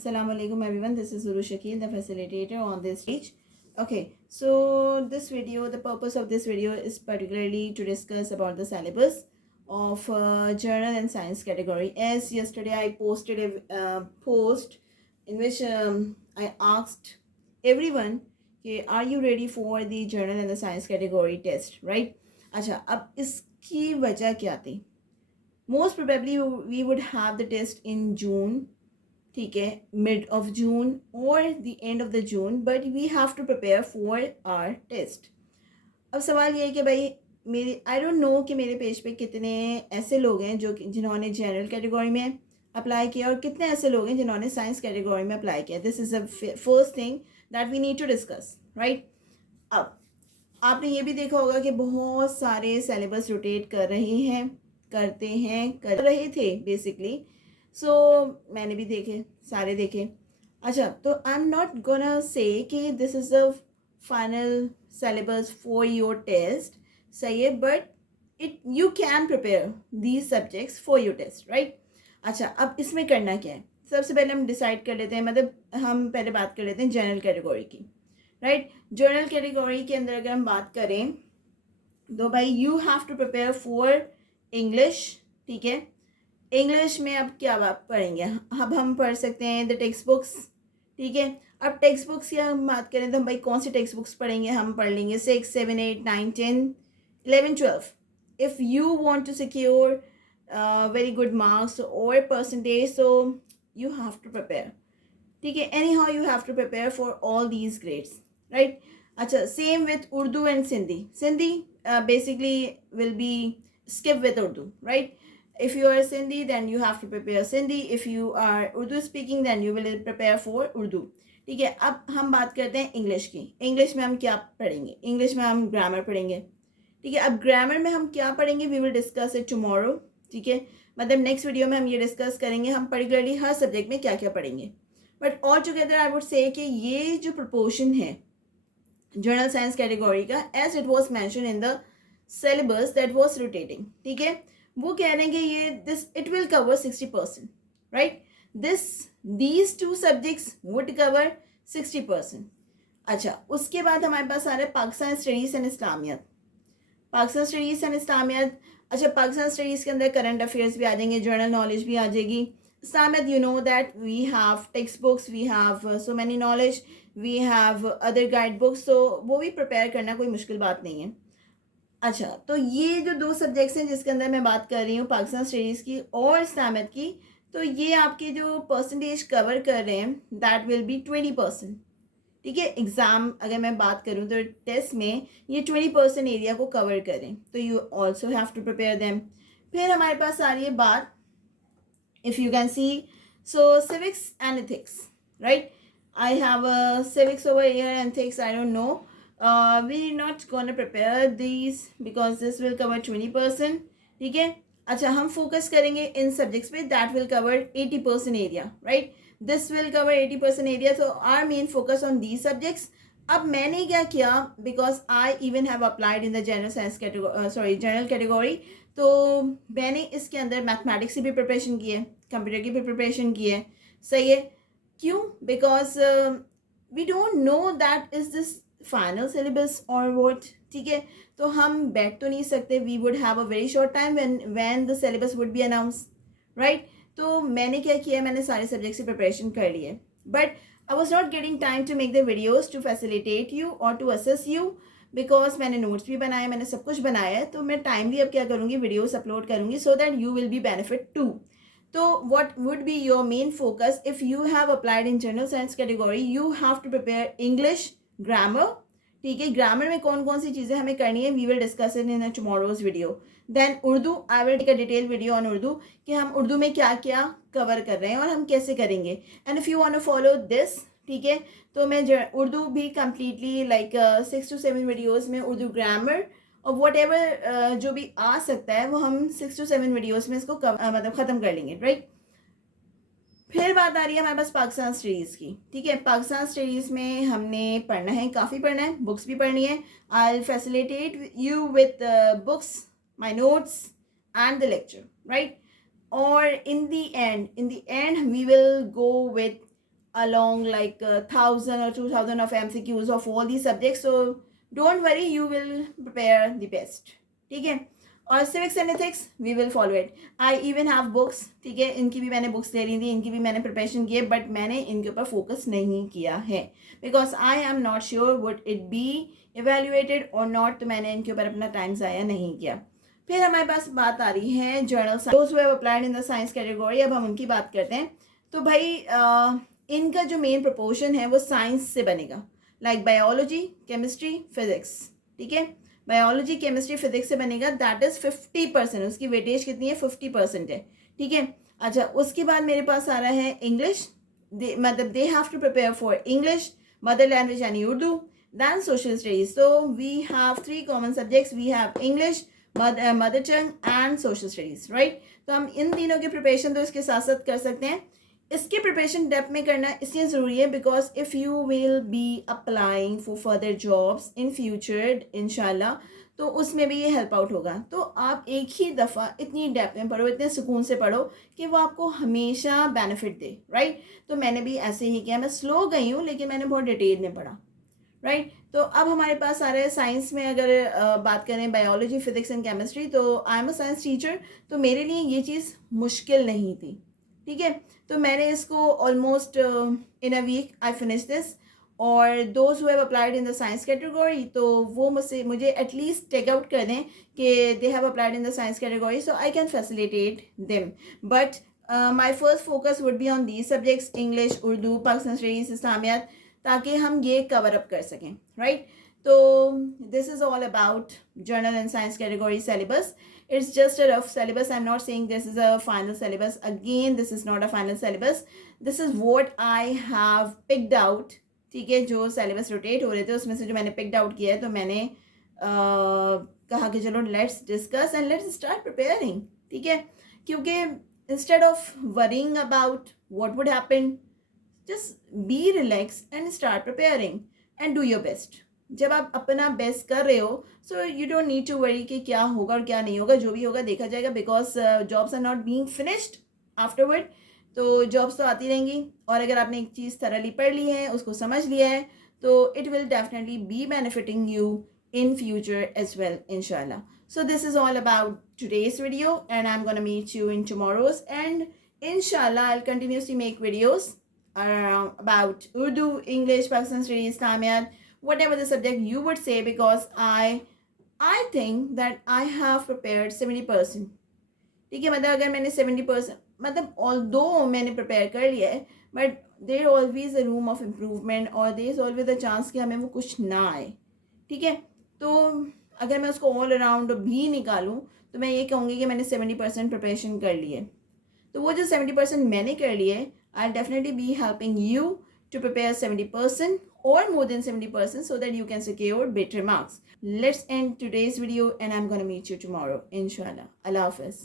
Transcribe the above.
Assalamu alaikum everyone, this is Uru Shakil, the facilitator on this stage. Okay, so this video, the purpose of this video is particularly to discuss about the syllabus of journal and science category. As yesterday I posted a post in which I asked everyone, okay, are you ready for the journal and the science category test, right? अच्छा, अब इसकी वजह क्या थी? Most probably we would have the test in June, ठीक है, mid of June और the end of the June, but we have to prepare for our test. अब सवाल ये है कि भाई मेरे आई डोंट नो कि मेरे पेज पे कितने ऐसे लोग हैं जो जिन्होंने जनरल कैटेगरी में अप्लाई किया और कितने ऐसे लोग हैं जिन्होंने साइंस कैटेगरी में अप्लाई किया. This is the first thing that we need to discuss, right. अब आपने ये भी देखा होगा कि बहुत सारे सिलेबस रोटेट कर रहे थे बेसिकली. सो मैंने भी देखे, सारे देखे. अच्छा, तो I am not gonna say कि this is the final syllabus for your test, सही है, but you can prepare these subjects for your test, right. अच्छा, अब इसमें करना क्या है? सबसे पहले हम डिसाइड कर लेते हैं, मतलब हम पहले बात कर लेते हैं जनरल कैटेगरी की, राइट. जनरल कैटेगरी के अंदर अगर हम बात करें तो भाई you have to prepare for English, ठीक है. इंग्लिश में अब क्या बात पढ़ेंगे? अब हम पढ़ सकते हैं द टेक्स्ट बुक्स, ठीक है. अब टेक्स्ट बुक्स की हम बात करें तो हम भाई कौन सी टेक्स्ट बुक्स पढ़ेंगे? हम पढ़ लेंगे 6, 7, 8, 9, 10, 11, 12. If you want to secure very good marks और percentage, so you have to prepare, ठीक है. Anyhow you have to prepare for all these grades, right. अच्छा, same with Urdu and Sindhi basically will be skip with Urdu, right? If you are Sindhi, then you have to prepare Sindhi. If you are Urdu speaking, then you will prepare for Urdu, ठीक है. अब हम बात करते हैं English की. English में हम क्या पढ़ेंगे? इंग्लिश में हम ग्रामर पढ़ेंगे, ठीक है. अब ग्रामर में हम क्या पढ़ेंगे? We will discuss it tomorrow, ठीक है. मतलब नेक्स्ट वीडियो में हम ये डिस्कस करेंगे हम पर्टिकुलरली हर सब्जेक्ट में क्या क्या पढ़ेंगे. But all together I would say कि ये जो प्रपोर्शन है जनरल साइंस कैटेगरी का, as it was mention in the syllabus that was rotating, ठीक है, वो कह रहे हैं कि ये this it will cover 60%, right. These two subjects would cover 60%. अच्छा, उसके बाद हमारे पास आ रहा है Pakistan studies and Islamiyat. Pakistan studies and Islamiyat, अच्छा, पाकिस्तान स्टडीज़ के अंदर करंट अफेयर्स भी आ जाएंगे, जनरल नॉलेज भी आ जाएगी. Islamiyat, you know that we have text books, we have so many knowledge, we have other guide books, तो वो भी प्रिपेयर करना कोई मुश्किल बात नहीं है. अच्छा, तो ये जो दो सब्जेक्ट्स हैं जिसके अंदर मैं बात कर रही हूँ, पाकिस्तान स्टडीज़ की और इस्लामियत की, तो ये आपके जो परसेंटेज कवर कर रहे हैं दैट विल बी 20%, ठीक है. एग्ज़ाम अगर मैं बात करूँ तो टेस्ट में ये 20% एरिया को कवर करें, तो you also have to prepare them. फिर हमारे पास आ रही है बात, if you can see, so civics and ethics, right. I have civics over here and ethics, I don't know. We're not gonna prepare these because this will cover 20%, ठीक है. अच्छा, हम फोकस करेंगे इन सब्जेक्ट्स पे that will cover 80% area, right. This will cover 80% area, so our main focus on these subjects. अब मैंने क्या किया, because I even have applied in the general science category, general category, तो मैंने इसके अंदर मैथमेटिक्स की भी प्रिपरेशन की है, कंप्यूटर की भी प्रिपरेशन की है, सही है. क्यों? Because we don't know that is this final syllabus और वोट, ठीक है. तो हम बैठ तो नहीं सकते, we would have a very short time when the syllabus would be announce, right. तो मैंने क्या किया, मैंने सारे सब्जेक्ट की प्रिपरेशन कर ली है, but I was not getting time to make the videos to facilitate you और टू असेस यू, बिकॉज मैंने नोट्स भी बनाए, मैंने सब कुछ बनाया है, तो मैं टाइमली अब क्या करूँगी, वीडियोज़ अपलोड करूँगी so that you will be benefit too. तो what would be your main focus if you have applied in general science category? You have to prepare English, grammar, ठीक है. ग्रामर में कौन कौन सी चीज़ें हमें करनी है, we will discuss it in tomorrow's video. Then Urdu, I will take a detail video on Urdu कि हम उर्दू में क्या क्या कवर कर रहे हैं और हम कैसे करेंगे. And if you want to follow this, ठीक है, तो मैं उर्दू भी कम्प्लीटली लाइक 6 to 7 वीडियोज़ में उर्दू ग्रामर और वट एवर जो भी आ सकता है वो हम 6 to 7 वीडियोज़ में इसको मतलब ख़त्म कर लेंगे, राइट. फिर बात आ रही है हमारे पास पाकिस्तान स्टडीज़ की, ठीक है. पाकिस्तान स्टडीज़ में हमने पढ़ना है, काफ़ी पढ़ना है, बुक्स भी पढ़नी है. I will facilitate you with books, my notes and the lecture, right. और in the end we will go with along like 1,000 or 2,000 of MCQs of all these subjects. So don't worry, you will prepare the best. ठीक है. और civics and ethics we will follow it. I even have books. ठीक है, इनकी भी मैंने books ले ली थी, इनकी भी मैंने प्रिपरेशन की है, बट मैंने इनके ऊपर फोकस नहीं किया है because I am not sure would it be evaluated और नॉट. तो मैंने इनके ऊपर अपना टाइम ज़ाया नहीं किया. फिर हमारे पास बात आ रही है journal those who have applied in the science category. अब हम उनकी बात करते हैं. तो भाई इनका जो मेन प्रपोर्शन है वो साइंस से बनेगा, लाइक बायोलॉजी, केमिस्ट्री, फिजिक्स. ठीक है, बायोलॉजी, केमिस्ट्री, फिजिक्स से बनेगा. That is 50%. उसकी वेटेज कितनी है? 50% है. ठीक है. अच्छा, उसके बाद मेरे पास आ रहा है इंग्लिश. मतलब they have to prepare for English, mother language यानी Urdu, then social studies. So we have 3 common subjects. We have English, mother tongue and social studies. Right. तो हम इन तीनों की प्रिपरेशन तो इसके साथ साथ कर सकते हैं. इसके प्रिपरेशन डेप्थ में करना इसलिए ज़रूरी है because if you will be applying for further jobs in future इंशाल्लाह, तो उसमें भी ये हेल्प आउट होगा. तो आप एक ही दफ़ा इतनी डेप्थ में पढ़ो, इतने सुकून से पढ़ो कि वो आपको हमेशा बेनिफिट दे. राइट. तो मैंने भी ऐसे ही किया. मैं स्लो गई हूँ लेकिन मैंने बहुत डिटेल में पढ़ा. राइट. तो अब हमारे पास आ रहे हैं साइंस में. अगर बात करें बायोलॉजी, फिजिक्स एंड केमिस्ट्री, तो I am a science teacher, तो मेरे लिए ये चीज़ मुश्किल नहीं थी. ठीक है. तो मैंने इसको almost in a week I finish this. और those who have applied in the science category, तो वो मुझे एटलीस्ट टेक आउट कर दें कि they have applied in the science category, so I can facilitate them. But my first focus would be on these subjects, English, Urdu, Pakistan studies, Islamiyat, ताकि हम ये cover up कर सकें. राइट. तो this is all about general and science category syllabus. It's just a rough syllabus. I'm not saying this is a final syllabus. Again, this is not a final syllabus. This is what I have picked out. ठीक है, जो syllabus rotate हो रहे थे उसमें से जो मैंने picked out किया है, तो मैंने कहा कि चलो let's discuss and let's start preparing. ठीक है, क्योंकि instead of worrying about what would happen, just be relaxed and start preparing and do your best. जब आप अपना बेस्ट कर रहे हो, so you don't need to worry कि क्या होगा और क्या नहीं होगा. जो भी होगा देखा जाएगा because jobs are not being finished afterward. तो जॉब्स तो आती रहेंगी. और अगर आपने एक चीज़ थरली पढ़ ली है, उसको समझ लिया है, तो it will definitely be benefiting you in future as well, inshallah. So this is all about today's video and I'm gonna meet you in tomorrow's, and inshallah I'll continuously make videos about Urdu, English, Pakistan studies, Islamiyat, whatever the subject you would say, because I think that I have prepared 70%. ठीक है, मतलब अगर मैंने 70%, मतलब although मैंने prepare कर लिया है, but there always a room of improvement और there is always a chance कि हमें वो कुछ ना आए. ठीक है. तो अगर मैं उसको ऑल अराउंड भी निकालूं तो मैं ये कहूँगी कि मैंने 70% प्रिपरेशन कर ली है. तो वो जो 70% मैंने कर लिए, I definitely be helping you to prepare 70% or more than 70% so that you can secure better marks. Let's end today's video and I'm going to meet you tomorrow, inshallah. Allah Hafiz.